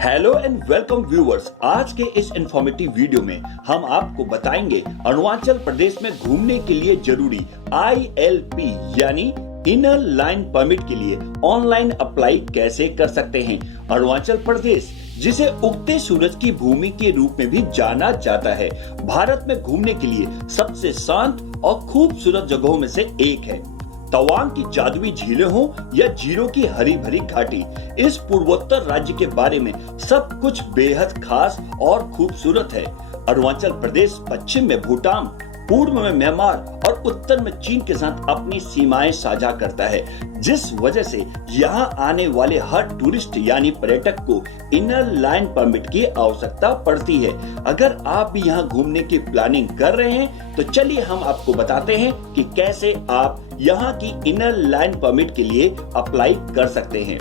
Hello and welcome viewers. आज के इस इंफॉर्मेटिव वीडियो में हम आपको बताएंगे अरुणाचल प्रदेश में घूमने के लिए जरूरी ILP यानी इनर लाइन परमिट के लिए ऑनलाइन अप्लाई कैसे कर सकते हैं। अरुणाचल प्रदेश, जिसे उगते सूरज की भूमि के रूप में भी जाना जाता है, भारत में घूमने के लिए सबसे शांत और खूबसूरत जगहों में से एक है। तवांग की जादुई झीलें हो या जीरो की हरी भरी घाटी, इस पूर्वोत्तर राज्य के बारे में सब कुछ बेहद खास और खूबसूरत है। अरुणाचल प्रदेश पश्चिम में भूटान, पूर्व में म्यांमार और उत्तर में चीन के साथ अपनी सीमाएं साझा करता है, जिस वजह से यहाँ आने वाले हर टूरिस्ट यानी पर्यटक को इनर लाइन परमिट की आवश्यकता पड़ती है। अगर आप भी यहाँ घूमने की प्लानिंग कर रहे हैं तो चलिए हम आपको बताते हैं कि कैसे आप यहाँ की इनर लाइन परमिट के लिए अप्लाई कर सकते हैं।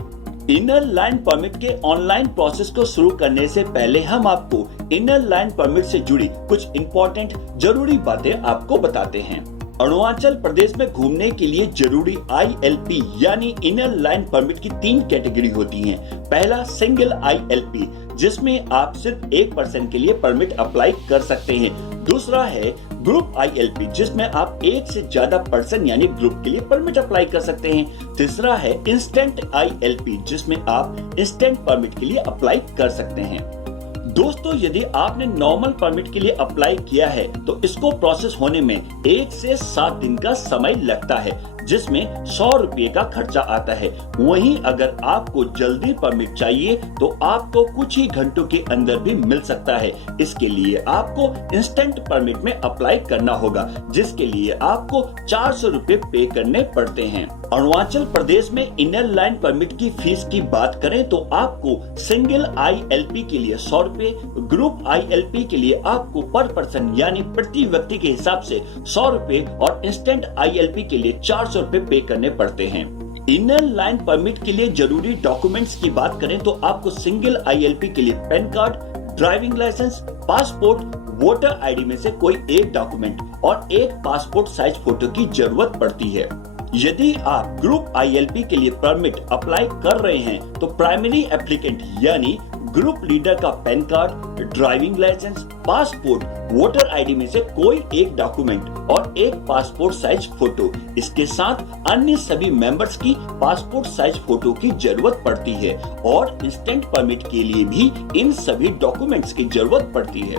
इनर लाइन परमिट के ऑनलाइन प्रोसेस को शुरू करने से पहले हम आपको इनर लाइन परमिट से जुड़ी कुछ इंपॉर्टेंट जरूरी बातें आपको बताते हैं। अरुणाचल प्रदेश में घूमने के लिए जरूरी ILP यानी इनर लाइन परमिट की 3 कैटेगरी होती हैं। पहला सिंगल ILP, जिसमें आप सिर्फ 1% के लिए परमिट अप्लाई कर सकते हैं। दूसरा है ग्रुप ILP, जिसमें आप 1 से ज्यादा पर्सन यानी ग्रुप के लिए परमिट अप्लाई कर सकते हैं। तीसरा है इंस्टेंट ILP, जिसमें आप इंस्टेंट परमिट के लिए अप्लाई कर सकते हैं। दोस्तों, यदि आपने नॉर्मल परमिट के लिए अप्लाई किया है तो इसको प्रोसेस होने में 1 से 7 दिन का समय लगता है, जिसमें 100 रुपये का खर्चा आता है। वहीं अगर आपको जल्दी परमिट चाहिए तो आपको कुछ ही घंटों के अंदर भी मिल सकता है। इसके लिए आपको इंस्टेंट परमिट में अप्लाई करना होगा, जिसके लिए आपको 400 रुपये पे करने पड़ते हैं। अरुणाचल प्रदेश में इनर लाइन परमिट की फीस की बात करें तो आपको सिंगल ILP के लिए 100 रुपये, ग्रुप ILP के लिए आपको पर पर्सन यानी प्रति व्यक्ति के हिसाब से 100 रुपये और इंस्टेंट ILP के लिए 400 रुपये पे करने पड़ते हैं। इनर लाइन परमिट के लिए जरूरी डॉक्यूमेंट्स की बात करें तो आपको सिंगल ILP के लिए PAN card, driving licence, passport, voter ID में से कोई एक डॉक्यूमेंट और एक पासपोर्ट साइज फोटो की जरूरत पड़ती है। यदि आप ग्रुप ILP के लिए परमिट अप्लाई कर रहे हैं तो प्राइमरी एप्लीकेंट यानी ग्रुप लीडर का PAN card, driving licence, passport, voter ID में से कोई एक डॉक्यूमेंट और एक पासपोर्ट साइज फोटो, इसके साथ अन्य सभी मेंबर्स की पासपोर्ट साइज फोटो की जरूरत पड़ती है। और इंस्टेंट परमिट के लिए भी इन सभी डॉक्यूमेंट्स की जरूरत पड़ती है।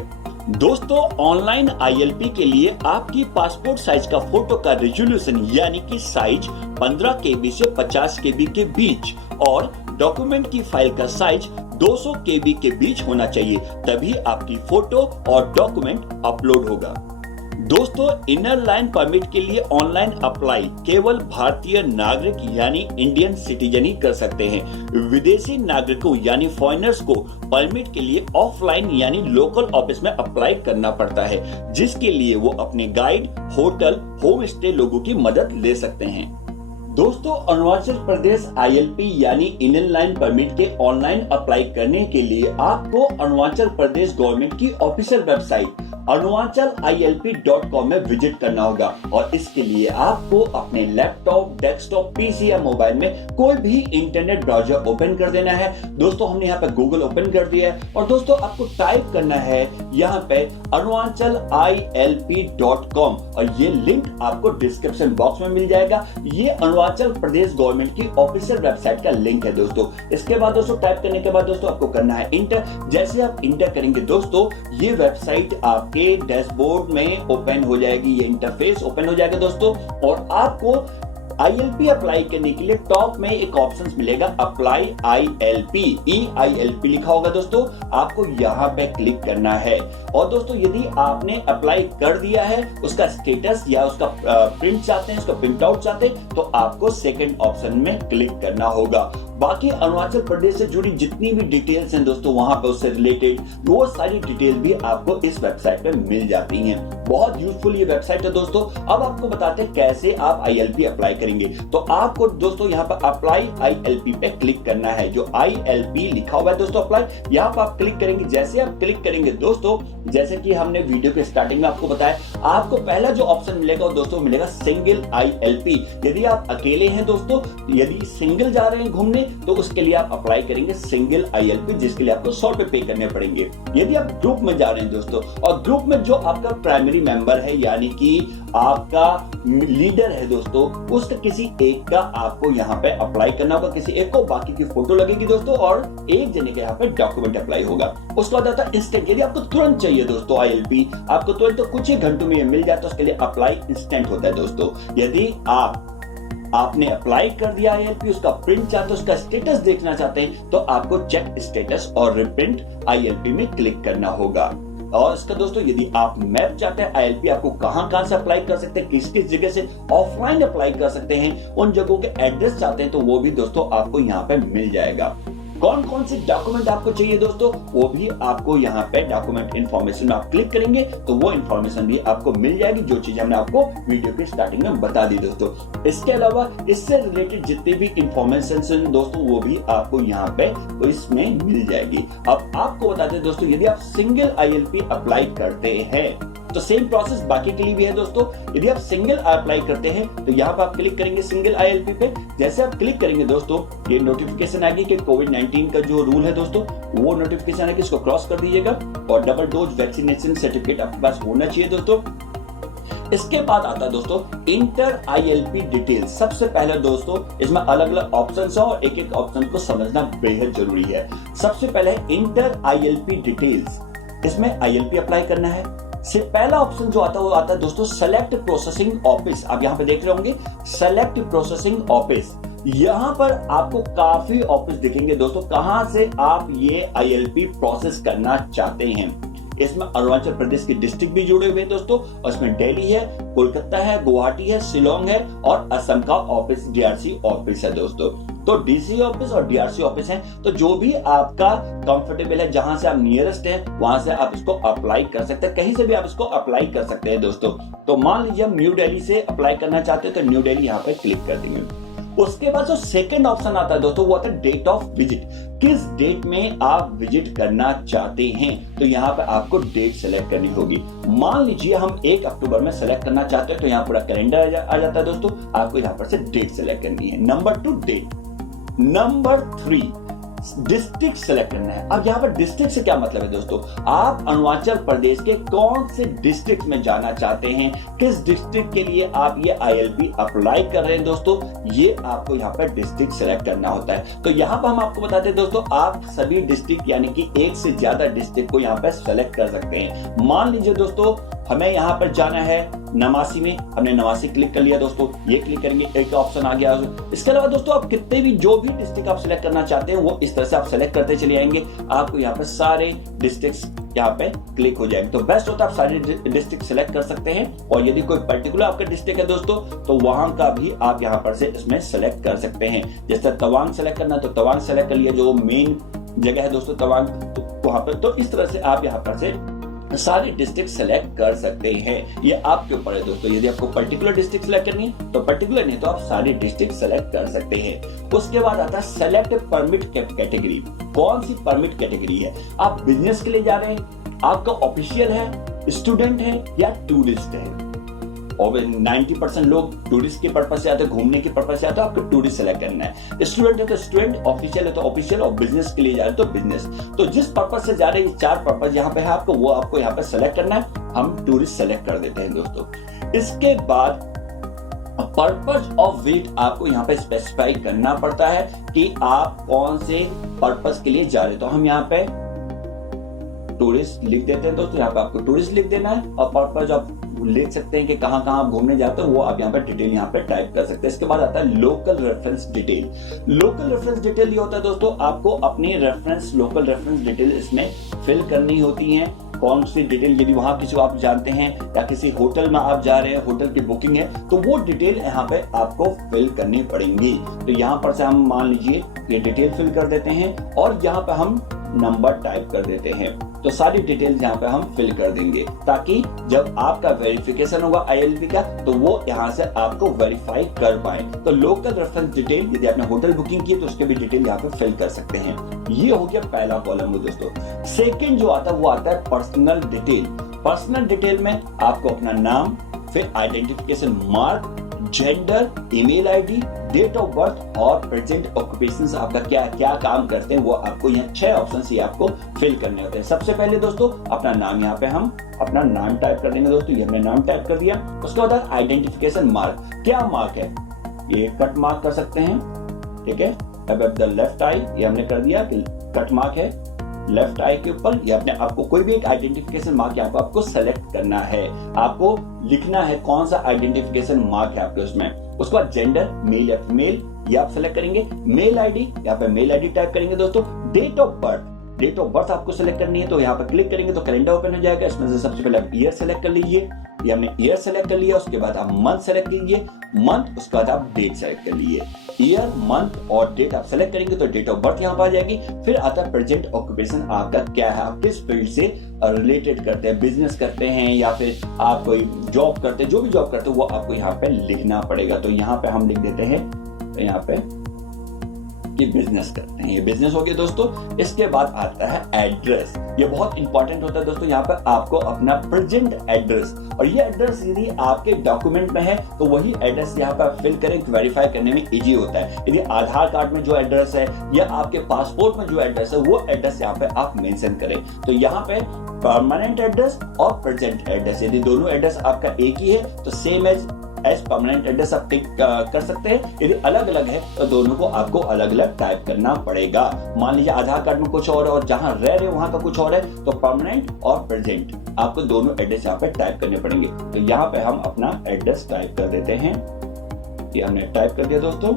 दोस्तों, ऑनलाइन ILP के लिए आपकी पासपोर्ट साइज का फोटो का रेजोल्यूशन यानी कि साइज 15 KB से 50 KB के बीच और डॉक्यूमेंट की फाइल का साइज 200 KB के बीच होना चाहिए, तभी आपकी फोटो और डॉक्यूमेंट अपलोड होगा। दोस्तों, इनर लाइन परमिट के लिए ऑनलाइन अप्लाई केवल भारतीय नागरिक यानी इंडियन सिटीजन ही कर सकते हैं। विदेशी नागरिकों यानी फॉरेनर्स को परमिट के लिए ऑफलाइन यानी लोकल ऑफिस में अप्लाई करना पड़ता है, जिसके लिए वो अपने गाइड, होटल, होम स्टे लोगों की मदद ले सकते हैं। दोस्तों, अरुणाचल प्रदेश ILP यानी इनर लाइन परमिट के ऑनलाइन अप्लाई करने के लिए आपको अरुणाचल प्रदेश गवर्नमेंट की ऑफिशियल वेबसाइट arunachalilp.com में विजिट करना होगा और इसके लिए आपको अपने लैपटॉप, डेस्कटॉप, PC या मोबाइल में कोई भी इंटरनेट ब्राउजर ओपन कर देना है। दोस्तों, हमने यहाँ पे गूगल ओपन कर दिया है और दोस्तों आपको टाइप करना है यहाँ पे arunachalilp.com और ये लिंक आपको डिस्क्रिप्शन बॉक्स में मिल जाएगा। ये अरुणाचल प्रदेश गवर्नमेंट की ऑफिशियल वेबसाइट का लिंक है दोस्तों। इसके बाद दोस्तों टाइप करने के बाद दोस्तों आपको करना है इंटर। जैसे आप इंटर करेंगे दोस्तों, ये वेबसाइट आपके डैशबोर्ड में ओपन हो जाएगी, ये इंटरफेस ओपन हो जाएगा दोस्तों। और आपको ILP अप्लाई करने के लिए टॉप में एक ऑप्शन मिलेगा अप्लाई ILP, EILP लिखा होगा दोस्तों, आपको यहाँ पे क्लिक करना है। और दोस्तों, यदि आपने अप्लाई कर दिया है, उसका स्टेटस या उसका प्रिंट चाहते हैं, उसका प्रिंट आउट चाहते हैं, तो आपको सेकंड ऑप्शन में क्लिक करना होगा। बाकी अरुणाचल प्रदेश से जुड़ी जितनी भी डिटेल्स हैं दोस्तों, वहां पर उससे रिलेटेड वो सारी डिटेल भी आपको इस वेबसाइट पे मिल जाती हैं। बहुत यूजफुल ये वेबसाइट है दोस्तों। अब आपको बताते हैं कैसे आप ILP अप्लाई करेंगे। तो आपको दोस्तों यहाँ पर अप्लाई ILP पे क्लिक करना है, जो ILP लिखा हुआ है दोस्तों अप्लाई, यहाँ पर आप क्लिक करेंगे। जैसे आप क्लिक करेंगे दोस्तों, जैसे कि हमने वीडियो के स्टार्टिंग में आपको बताया, आपको पहला जो ऑप्शन मिलेगा दोस्तों मिलेगा सिंगल ILP। यदि आप अकेले हैं दोस्तों, यदि सिंगल जा रहे हैं घूमने तो उसके लिए आप अप्लाई करेंगे सिंगल ILP, जिसके लिए आपको 100 रुपए पे करने पड़ेंगे। यदि आप ग्रुप में जा रहे हैं दोस्तों, और ग्रुप में जो आपका प्राइमरी मेंबर है यानी कि आपका लीडर है दोस्तों, उसका किसी एक का आपको यहाँ पे अप्लाई करना होगा, किसी एक को, बाकी की फोटो लगेगी दोस्तों, और एक जने का यहाँ पे डॉक्यूमेंट अप्लाई होगा। उसके बाद आता है इंस्टेंट। यदि आपको तुरंत चाहिए दोस्तों ILP, आपको तुरंत तो कुछ ही घंटों में मिल जाए, तो उसके लिए अप्लाई इंस्टेंट होता है दोस्तों। यदि आपने अप्लाई कर दिया ILP, उसका प्रिंट चाहते हैं, उसका स्टेटस देखना चाहते हैं, तो आपको चेक स्टेटस और रिप्रिंट ILP में क्लिक करना होगा। और इसका दोस्तों यदि आप मैप चाहते हैं ILP आपको कहां से अप्लाई कर सकते हैं, किस किस जगह से ऑफलाइन अप्लाई कर सकते हैं, उन जगहों के एड्रेस चाहते हैं, तो वो भी दोस्तों आपको यहाँ पे मिल जाएगा। कौन कौन से डॉक्यूमेंट आपको चाहिए दोस्तों, वो भी आपको यहाँ पे डॉक्यूमेंट इंफॉर्मेशन में आप क्लिक करेंगे तो वो इंफॉर्मेशन भी आपको मिल जाएगी, जो चीज हमने आपको वीडियो के स्टार्टिंग में बता दी दोस्तों। इसके अलावा इससे रिलेटेड जितने भी इंफॉर्मेशन दोस्तों, वो भी आपको यहाँ पे इसमें मिल जाएगी। अब आपको बता दें दोस्तों, यदि आप सिंगल ILP अप्लाई करते हैं तो सेम प्रोसेस बाकी के लिए भी है दोस्तों। यदि आप सिंगल अप्लाई करते हैं तो यहाँ पर आप क्लिक करेंगे सिंगल ILP पे। जैसे आप क्लिक करेंगे दोस्तों, ये नोटिफिकेशन आएगी कि कोविड-19 का जो रूल है दोस्तों, वो नोटिफिकेशन आएगी, इसको क्रॉस कर दीजिएगा। और डबल डोज वैक्सीनेशन सर्टिफिकेट आपके पास होना चाहिए दोस्तों। इसके बाद आता है दोस्तों इंटर ILP डिटेल। सबसे पहले दोस्तों इसमें अलग अलग ऑप्शन है और एक एक ऑप्शन को समझना बेहद जरूरी है। सबसे पहले इंटर ILP डिटेल्स, इसमें ILP अप्लाई करना है। से पहला ऑप्शन जो आता है वो आता है दोस्तों सेलेक्ट प्रोसेसिंग ऑफिस। आप यहाँ पे देख रहे होंगे सेलेक्ट प्रोसेसिंग ऑफिस। यहाँ पर आपको काफी ऑफिस दिखेंगे दोस्तों, कहां से आप ये ILP प्रोसेस करना चाहते हैं। इसमें अरुणाचल प्रदेश के डिस्ट्रिक्ट भी जुड़े हुए हैं दोस्तों, और इसमें दिल्ली है, कोलकाता है, गुवाहाटी है, शिलोंग है, और असम का ऑफिस DRC ऑफिस है दोस्तों। तो DC ऑफिस और DRC ऑफिस है, तो जो भी आपका कंफर्टेबल है, जहां से आप नियरेस्ट हैं, वहां से आप इसको अप्लाई कर सकते हैं। कहीं से भी आप इसको अप्लाई कर सकते हैं दोस्तों। तो मान लीजिए हम न्यू दिल्ली से अप्लाई करना चाहते हैं, तो न्यू दिल्ली यहाँ पे क्लिक कर देंगे। उसके बाद जो सेकंड ऑप्शन आता है दोस्तों, वो आता है डेट ऑफ विजिट। किस डेट में आप विजिट करना चाहते हैं, तो यहाँ पे आपको डेट सेलेक्ट करनी होगी। मान लीजिए हम 1 अक्टूबर में सेलेक्ट करना चाहते हैं, तो यहाँ पूरा कैलेंडर आ जाता है दोस्तों। आपको यहाँ पर से डेट सेलेक्ट करनी है। Number 2 date. Number 3 district select करना है। अब यहाँ पर डिस्ट्रिक्ट से क्या मतलब है दोस्तों, आप अरुणाचल प्रदेश के कौन से डिस्ट्रिक्ट में जाना चाहते हैं, किस डिस्ट्रिक्ट के लिए आप ये ILP अप्लाई कर रहे हैं दोस्तों, ये आपको यहाँ पर डिस्ट्रिक्ट सेलेक्ट करना होता है। तो यहाँ पर हम आपको बताते हैं दोस्तों, आप सभी डिस्ट्रिक्ट यानी कि एक से ज्यादा डिस्ट्रिक्ट को यहाँ पर सेलेक्ट कर सकते हैं। मान लीजिए दोस्तों हमें यहाँ पर जाना है नवासी में, हमने नवासी क्लिक कर लिया दोस्तों, ये क्लिक करेंगे, एक ऑप्शन आ गया। इसके अलावा दोस्तों आप कितने भी जो भी डिस्ट्रिक्ट आप सिलेक्ट करना चाहते हैं, वो इस तरह से आप सिलेक्ट करते चले आएंगे। आपको यहाँ पे सारे डिस्ट्रिक्ट यहाँ पे क्लिक हो जाएंगे। तो बेस्ट होता है आप सारे डिस्ट्रिक्ट सिलेक्ट कर सकते हैं। और यदि कोई पर्टिकुलर आपका डिस्ट्रिक्ट है दोस्तों, तो वहां का भी आप यहाँ पर से इसमें सेलेक्ट कर सकते हैं। जैसे तवांग सेलेक्ट करना, तो तवांग सेलेक्ट कर लिया, जो मेन जगह है दोस्तों तवांग, तो वहां पर। तो इस तरह से आप यहाँ पर से सारे डिस्ट्रिक्ट सेलेक्ट कर सकते हैं। ये आपके ऊपर है दोस्तों। यदि आपको पर्टिकुलर डिस्ट्रिक्ट सेलेक्ट करनी है तो पर्टिकुलर, नहीं तो आप सारे डिस्ट्रिक्ट सेलेक्ट कर सकते हैं। उसके बाद आता है सेलेक्ट परमिट कैटेगरी। कौन सी परमिट कैटेगरी है, आप बिजनेस के लिए जा रहे हैं, आपका ऑफिशियल है, स्टूडेंट है, या टूरिस्ट है। और 90% लोग टूरिस्ट के पर्पस से आते हैं, घूमने के पर्पस से आते हैं, आपको टूरिस्ट सेलेक्ट करना है। स्टूडेंट है तो स्टूडेंट, ऑफिशियल है तो ऑफिशियल, और बिजनेस के लिए जा रहे हैं तो बिजनेस। तो जिस पर्पस से जा रहे हैं, 4 पर्पस यहाँ पे है आपको, वो आपको यहाँ पे सेलेक्ट करना है। हम टूरिस्ट सेलेक्ट कर देते हैं दोस्तों। इसके बाद पर्पस ऑफ विजिट आपको यहाँ पे स्पेसिफाई करना पड़ता है कि आप कौन से पर्पस के लिए जा रहे हैं। तो हम यहाँ पे टूरिस्ट लिख देते हैं दोस्तों, यहाँ पे आपको टूरिस्ट लिख देना है। और पर्पस आप लिख सकते हैं कि कहां कहां आप घूमने जाते हो, वो आप यहाँ पे डिटेल यहाँ पे टाइप कर सकते हैं। इसके बाद आता है local reference detail. Local reference detail ये होता है दोस्तों, आपको अपनी रेफरेंस, लोकल रेफरेंस डिटेल इसमें फिल करनी होती है। कौन सी डिटेल, यदि वहां किसी को आप जानते हैं या किसी होटल में आप जा रहे हैं, होटल की बुकिंग है, तो वो डिटेल यहाँ पे आपको फिल करनी पड़ेंगी। तो यहाँ पर से हम मान लीजिए ये डिटेल फिल कर देते हैं और यहाँ पे हम नंबर टाइप कर देते हैं। तो सारी डिटेल्स यहाँ पे हम फिल कर देंगे, ताकि जब आपका वेरिफिकेशन होगा ILP का, तो वो यहाँ से आपको वेरीफाई कर पाए। तो लोकल रेफरेंस डिटेल, यदि आपने होटल बुकिंग की है तो उसके भी डिटेल यहाँ पे फिल कर सकते हैं। ये हो गया पहला कॉलम है दोस्तों। सेकेंड जो आता है वो आता है पर्सनल डिटेल। पर्सनल डिटेल में आपको अपना नाम, फिर identification mark, gender, email ID, date of birth और प्रेजेंट ऑक्यूपेशन आपका क्या क्या काम करते हैं वो आपको यहाँ 6 ऑप्शन ये आपको फिल करने होते हैं। सबसे पहले दोस्तों अपना नाम, यहाँ पे हम अपना नाम टाइप कर देंगे दोस्तों, ये हमने नाम टाइप कर दिया। उसके बाद आइडेंटिफिकेशन मार्क, क्या मार्क है, ये कट मार्क कर सकते हैं, ठीक है। अब द लेफ्ट आई, ये हमने कर दिया कि कट मार्क है लेफ्ट आई के ऊपर। ये अपने आपको कोई भी एक आइडेंटिफिकेशन मार्क यहाँ पर आपको सेलेक्ट करना है, आपको लिखना है कौन सा आइडेंटिफिकेशन मार्क है आपके उसमें। उसके बाद जेंडर, मेल या फीमेल, ये आप सेलेक्ट करेंगे। मेल आईडी, यहाँ पे मेल आईडी टाइप करेंगे दोस्तों। Date of birth, date of birth आपको सेलेक्ट करनी है, तो यहाँ पर क्लिक करेंगे तो कैलेंडर ओपन हो जाएगा। इसमें से सबसे पहले आप ईयर सेलेक्ट कर लीजिए, ये हमने ईयर सेलेक्ट कर लिया। उसके बाद आप मंथ सेलेक्ट कीजिए, मंथ, उसके बाद आप डेट सेलेक्ट कर लीजिए। ईयर, मंथ और डेट आप सेलेक्ट करेंगे तो डेट ऑफ बर्थ यहाँ पर आ जाएगी। फिर आता है प्रेजेंट ऑक्यूपेशन आपका क्या है, आप किस फील्ड से रिलेटेड करते हैं, बिजनेस करते हैं या फिर आप कोई जॉब करते हैं, जो भी जॉब करते हैं वो आपको यहाँ पे लिखना पड़ेगा। तो यहाँ पे हम लिख देते हैं, तो यहाँ पे कि बिजनेस करते हैं, ये बिजनेस हो गया दोस्तों। इसके बाद आता है एड्रेस, ये बहुत इंपॉर्टेंट होता है दोस्तों। यहाँ पर आपको अपना प्रेजेंट एड्रेस, और ये एड्रेस यदि आपके डॉक्यूमेंट में है तो वही एड्रेस यहाँ पर फिल करें, वेरीफाई करने में इजी होता है। यदि आधार कार्ड में जो एड्रेस है या आपके पासपोर्ट में जो एड्रेस है वो एड्रेस यहाँ पे आप मेंशन करें। तो यहाँ पे परमानेंट एड्रेस और प्रेजेंट एड्रेस, यदि दोनों एड्रेस आपका एक ही है तो सेम एज परमानेंट एड्रेस आप टिक कर सकते हैं। यदि अलग अलग है तो दोनों को आपको अलग अलग टाइप करना पड़ेगा। मान लीजिए आधार कार्ड में कुछ और है और जहां रह रहे वहां का कुछ और है, तो परमानेंट और प्रेजेंट आपको दोनों एड्रेस यहाँ पे टाइप करने पड़ेंगे। तो यहाँ पे हम अपना एड्रेस टाइप कर देते हैं, ये हमने टाइप कर दिया दोस्तों।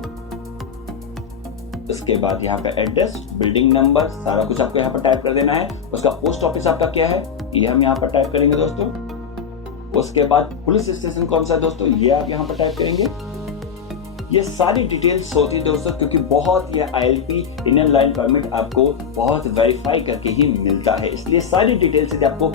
उसके बाद यहाँ पे एड्रेस, बिल्डिंग नंबर, सारा कुछ आपको यहाँ पर टाइप कर देना है। उसका पोस्ट ऑफिस आपका क्या है ये हम यहाँ पर टाइप करेंगे दोस्तों। उसके बाद पुलिस स्टेशन कौन सा है दोस्तों, ये आप यहाँ पर टाइप करेंगे। ये सारी डिटेल्स होती है दोस्तों, क्योंकि बहुत ये ILP इंडियन लाइन परमिट आपको बहुत वेरीफाई करके ही मिलता है, इसलिए सारी डिटेल्स यदि आपको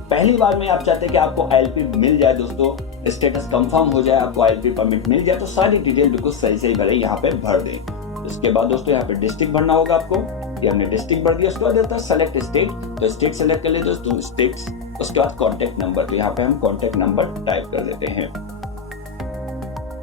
पहली बार में आप चाहते हैं कि आपको ILP मिल जाए दोस्तों, स्टेटस कंफर्म हो जाए, आपको ILP परमिट मिल जाए, तो सारी डिटेल बिल्कुल सही सही भरे यहाँ पे भर दें। इसके बाद दोस्तों यहाँ पे डिस्ट्रिक्ट भरना होगा आपको, ये हमने डिस्ट्रिक्ट भर दिया। उसके बाद देता है सेलेक्ट स्टेट, तो स्टेट सेलेक्ट कर ले दोस्तों, स्टेट्स। उसके बाद कॉन्टेक्ट नंबर, तो यहाँ पे हम कॉन्टेक्ट नंबर टाइप कर देते हैं।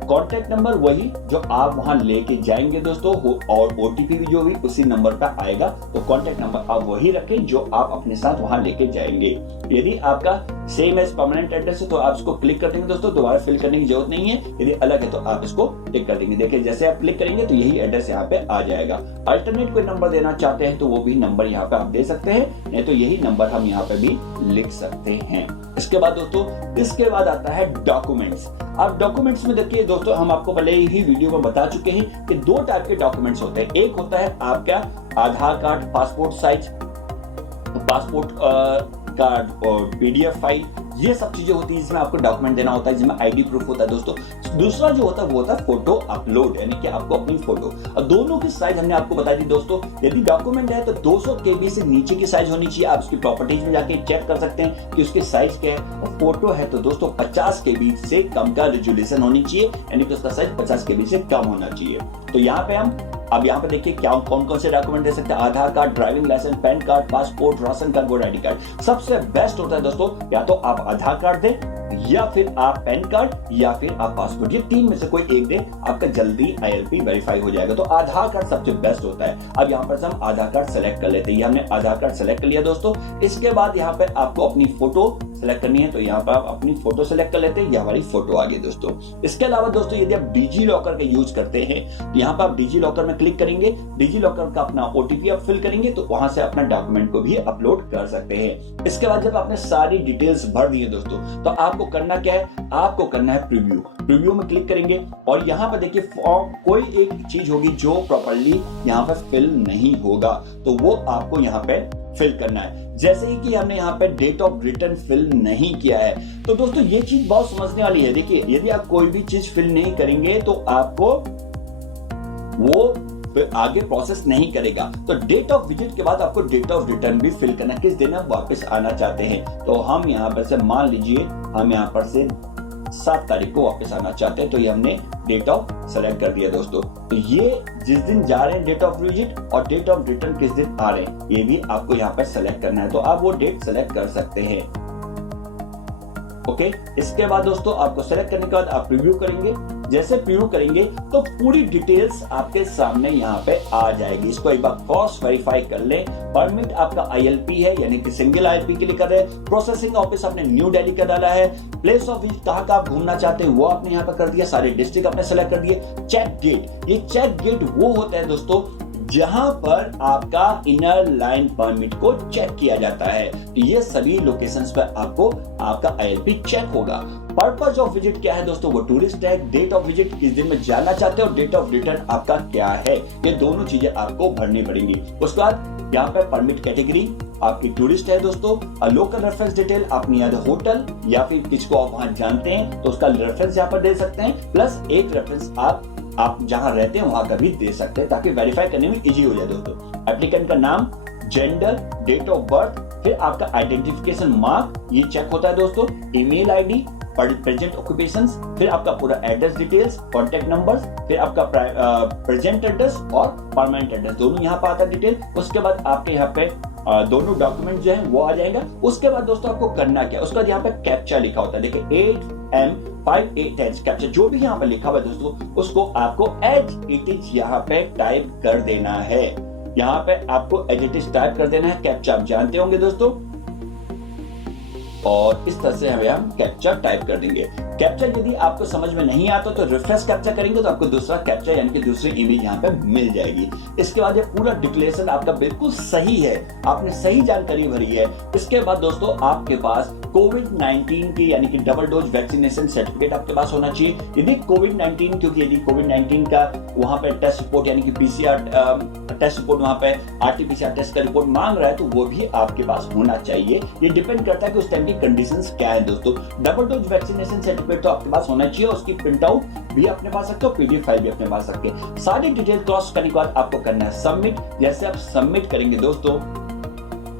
कॉन्टेक्ट नंबर वही जो आप वहां लेके जाएंगे दोस्तों, और OTP भी जो भी उसी नंबर पर आएगा। तो कॉन्टेक्ट नंबर आप वही रखें जो आप अपने साथ वहां लेके जाएंगे। यदि आपका सेम एज परमानेंट एड्रेस है तो आप इसको क्लिक कर देंगे दोस्तों, दोबारा फिल करने की जरूरत नहीं है। यदि अलग है तो आप इसको टिक कर देंगे। देखिए जैसे आप क्लिक करेंगे तो यही एड्रेस यहाँ पे आ जाएगा। अल्टरनेट कोई नंबर देना चाहते हैं तो वो भी नंबर यहाँ पे आप दे सकते हैं, नहीं तो यही नंबर हम यहाँ पे भी लिख सकते हैं। इसके बाद दोस्तों, इसके बाद आता है डॉक्यूमेंट्स। अब डॉक्यूमेंट्स में देखिए दोस्तों, हम आपको पहले ही वीडियो में बता चुके हैं कि 2 टाइप के डॉक्यूमेंट्स होते हैं। एक होता है आपका Aadhaar card, passport size, passport card और PDF फाइल, ये सब चीजें होती है जिसमें आपको डॉक्यूमेंट देना होता है, जिसमें ID प्रूफ होता है दोस्तों। दूसरा जो होता है वो होता है फोटो अपलोड, यानी कि आपको अपनी फोटो, और दोनों की साइज हमने आपको बता दी दोस्तों। यदि डॉक्यूमेंट है तो 200 KB से नीचे की साइज होनी चाहिए, आप उसकी प्रॉपर्टीज में जाके चेक कर सकते हैं कि उसकी साइज क्या है। और फोटो है तो दोस्तों 50 KB से कम का रेजोल्यूशन होनी चाहिए, यानी कि उसका साइज 50 KB से कम होना चाहिए। तो यहाँ पे हम अब यहाँ पे देखिए क्या कौन कौन से डॉक्यूमेंट दे सकते हैं। Aadhaar card, driving licence, PAN card, passport, ration card, voter ID card. सबसे बेस्ट होता है दोस्तों, या तो आप आधार कार्ड दें, या फिर आप पैन कार्ड, या फिर आप पासपोर्ट, ये 3 में से कोई एक दें, आपका जल्दी ILP वेरीफाई हो जाएगा। तो आधार कार्ड सबसे बेस्ट होता है। अब यहाँ पर हम आधार कार्ड सेलेक्ट कर लेते हैं, ये हमने आधार कार्ड सेलेक्ट कर लिया दोस्तों। इसके बाद यहाँ पे आपको अपनी फोटो सेलेक्ट करनी है, तो यहाँ पर आप अपनी फोटो सेलेक्ट कर लेते हैं, ये हमारी फोटो आ गई दोस्तों। इसके अलावा दोस्तों, यदि आप डिजी लॉकर का यूज करते हैं तो यहाँ पर आप डिजी लॉकर में क्लिक करेंगे, डिजी लॉकर का अपना OTP आप फिल करेंगे तो वहां से अपना डॉक्यूमेंट को भी अपलोड कर सकते हैं। इसके बाद जब आपने सारी डिटेल्स भर दी है दोस्तों, तो आपको करना क्या है, आपको करना है प्रीव्यू। प्रीव्यू में क्लिक करेंगे और यहाँ पर देखिए फॉर्म कोई एक चीज होगी जो प्रॉपर्ली यहाँ पर फिल नहीं होगा, तो वो आपको यहाँ पे फिल करना है। जैसे ही कि हमने यहाँ पे डेट ऑफ रिटर्न फिल नहीं किया है, तो दोस्तों ये चीज बहुत समझने वाली है। देखिए यदि आप कोई भी चीज फिल नहीं करेंगे तो आपको वो आगे प्रोसेस नहीं करेगा। तो डेट ऑफ विजिट के बाद आपको डेट ऑफ रिटर्न भी फिल करना, किस दिन आप वापस आना चाहते हैं। तो हम यहाँ पर से मान लीजिए हम यहाँ पर से 7 तारीख को वापस आना चाहते हैं, तो ये हमने डेट ऑफ सेलेक्ट कर दिया दोस्तों। तो ये जिस दिन जा रहे हैं डेट ऑफ विजिट और डेट ऑफ रिटर्न किस दिन आ रहे हैं, ये भी आपको यहाँ पर सेलेक्ट करना है, तो आप वो डेट सेलेक्ट कर सकते हैं। ओके, इसके बाद दोस्तों आपको सेलेक्ट करने के बाद आप प्रीव्यू करेंगे। जैसे प्रीव्यू करेंगे तो पूरी डिटेल्स आपके सामने यहाँ पे आ जाएगी। इसको एक बार क्रॉस वेरीफाई कर लें। परमिट आपका ILP है, यानी कि सिंगल ILP के लिए कर रहे हैं। प्रोसेसिंग ऑफिस आपने न्यू दिल्ली का डाला है। प्लेस ऑफ विजिट कहाँ का आप घूमना चाहते हैं वो आपने यहाँ पर कर दिया। सारे डिस्ट्रिक्ट आपने सेलेक्ट कर दिए। चेक गेट, ये चेक गेट वो होता है दोस्तों जहां पर आपका इनर लाइन परमिट को चेक किया जाता है। ये सभी लोकेशंस पर आपको आपका ILP चेक होगा। पर्पस ऑफ विजिट क्या है दोस्तों, वो टूरिस्ट है। डेट ऑफ विजिट किस दिन में जाना चाहते हो, डेट ऑफ रिटर्न आपका क्या है, ये दोनों चीजें आपको भरनी पड़ेंगी। उसके बाद यहाँ पे परमिट कैटेगरी आपकी टूरिस्ट है दोस्तों। लोकल रेफरेंस डिटेल अपनी या होटल या फिर किसको आप वहां जानते हैं तो उसका रेफरेंस यहाँ पर दे सकते हैं। प्लस एक रेफरेंस आप जहां रहते हैं वहां का भी दे सकते हैं ताकि वेरीफाई करने में इजी हो जाए दोस्तों। एप्लीकेंट का नाम, जेंडर, डेट ऑफ बर्थ, फिर आपका आइडेंटिफिकेशन मार्क ये चेक होता है दोस्तों। ईमेल आईडी, प्रेजेंट ऑक्यूपेशंस, फिर आपका पूरा एड्रेस डिटेल्स, कॉन्टेक्ट नंबर्स, फिर आपका प्रेजेंट एड्रेस और परमानेंट एड्रेस दोनों यहाँ पर आता है डिटेल। उसके बाद आपके यहाँ पे दोनों डॉक्यूमेंट जो है वो आ जाएगा। उसके बाद दोस्तों आपको करना क्या, उसका यहाँ पे कैप्चा लिखा होता है। देखिए 8M588 कैप्चा जो भी यहाँ पे लिखा हुआ है दोस्तों उसको आपको एज इट इज यहाँ पे टाइप कर देना है। यहाँ पे आपको एज इट इज टाइप कर देना है। कैप्चा आप जानते होंगे दोस्तों, और इस तरह से हम कैप्चा टाइप कर देंगे। कैप्चा यदि आपको समझ में नहीं आता तो रिफ्रेश कैप्चा करेंगे तो आपको दूसरा कैप्चा यानी कि दूसरी इमेज यहाँ पे मिल जाएगी। इसके बाद ये पूरा डिक्लेरेशन आपका बिल्कुल सही है, आपने सही जानकारी भरी है। इसके बाद दोस्तों आपके पास कोविड-19 की यानी कि डबल डोज वैक्सीनेशन सर्टिफिकेट आपके पास होना चाहिए। यदि कोविड-19 क्योंकि यदि कोविड-19 का वहां पे टेस्ट रिपोर्ट यानी कि PCR टेस्ट रिपोर्ट वहां पे RT-PCR टेस्ट का रिपोर्ट मांग रहा है तो वो भी आपके पास होना चाहिए। ये डिपेंड करता है कि उस टाइम की कंडीशंस क्या है दोस्तों। डबल डोज वैक्सीनेशन सर्टिफिकेट तो आपके पास होना चाहिए, उसकी प्रिंट आउट भी अपने पास रखते हो, PDF फाइल भी अपने पास रखे। सारी डिटेल क्रॉस करने के बाद आपको करना है सबमिट। जैसे आप सबमिट करेंगे दोस्तों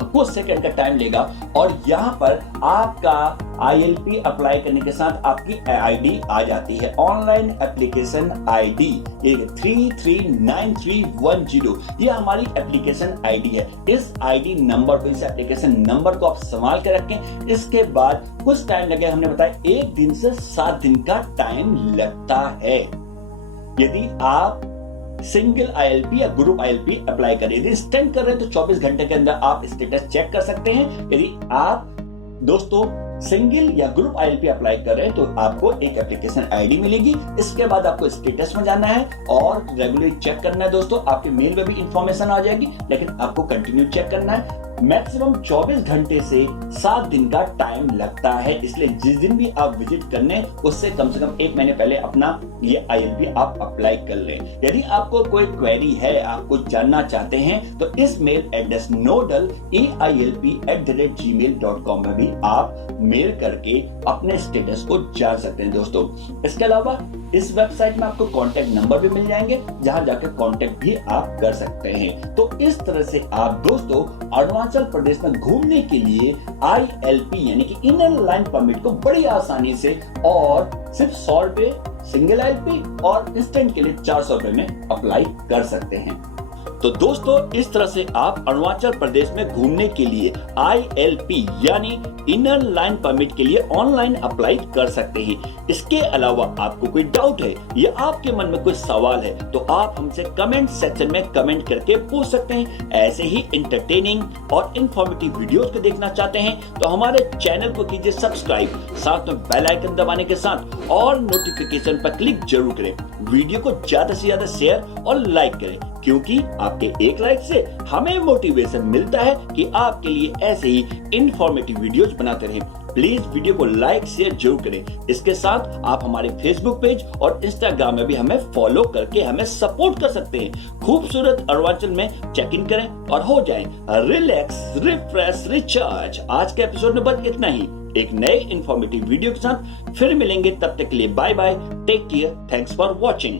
कुछ सेकंड का टाइम लेगा और यहाँ पर आपका ILP अप्लाई करने के साथ आपकी ID आ जाती है, ऑनलाइन एप्लीकेशन ID। ये 339310 ये हमारी एप्लीकेशन ID है। इस ID नंबर को, इस एप्लीकेशन नंबर को आप संभाल कर रखें। इसके बाद कुछ टाइम लगेगा, हमने बताया 1 दिन से 7 दिन का टाइम लगता है। यदि आप सिंगल ILP या ग्रुप ILP अप्लाई करें, यदि इंस्टेंट कर रहे हैं तो 24 घंटे के अंदर आप स्टेटस चेक कर सकते हैं। यदि आप दोस्तों सिंगल या ग्रुप ILP अप्लाई कर रहे हैं तो आपको एक एप्लीकेशन ID मिलेगी। इसके बाद आपको स्टेटस में जाना है और रेगुलरली चेक करना है दोस्तों। आपके मेल में भी इंफॉर्मेशन आ जाएगी लेकिन आपको कंटिन्यू चेक करना है। मैक्सिमम 24 घंटे से 7 दिन का टाइम लगता है, इसलिए जिस दिन भी आप विजिट करने उससे कम से कम 1 महीने पहले अपना ये ILP आप अप्लाई कर लें। यदि आपको कोई क्वेरी है, आप कुछ जानना चाहते हैं तो इस मेल एड्रेस nodal@gmail.com में भी आप मेल करके अपने स्टेटस को जान सकते हैं दोस्तों। इसके अलावा इस वेबसाइट में आपको कॉन्टेक्ट नंबर भी मिल जाएंगे जहां जाकर कॉन्टेक्ट भी आप कर सकते हैं। तो इस तरह से आप दोस्तों अरुणाचल प्रदेश में घूमने के लिए ILP यानी कि इनर लाइन परमिट को बड़ी आसानी से और सिर्फ 100 रुपए सिंगल ILP और इंस्टेंट के लिए 400 रुपए में अप्लाई कर सकते हैं। तो दोस्तों इस तरह से आप अरुणाचल प्रदेश में घूमने के लिए ILP यानी इनर लाइन परमिट के लिए ऑनलाइन अप्लाई कर सकते हैं। इसके अलावा आपको कोई डाउट है या आपके मन में कोई सवाल है तो आप हमसे कमेंट सेक्शन में कमेंट करके पूछ सकते हैं। ऐसे ही इंटरटेनिंग और इंफॉर्मेटिव वीडियोस को देखना चाहते हैं तो हमारे चैनल को कीजिए सब्सक्राइब, साथ में बेल आइकन दबाने के साथ और नोटिफिकेशन पर क्लिक जरूर करें। वीडियो को ज्यादा से ज्यादा शेयर और लाइक करें क्योंकि आपके एक लाइक से हमें मोटिवेशन मिलता है कि आपके लिए ऐसे ही इंफॉर्मेटिव वीडियोस बनाते रहें। प्लीज वीडियो को लाइक शेयर जरूर करें। इसके साथ आप हमारे फेसबुक पेज और इंस्टाग्राम में भी हमें फॉलो करके हमें सपोर्ट कर सकते हैं। खूबसूरत अरुणाचल में चेक इन करें और हो जाएं रिलैक्स, रिफ्रेश, रिचार्ज। आज के एपिसोड में बस इतना ही। एक नए इंफॉर्मेटिव वीडियो के साथ फिर मिलेंगे, तब तक के लिए bye bye, take care, thanks for watching.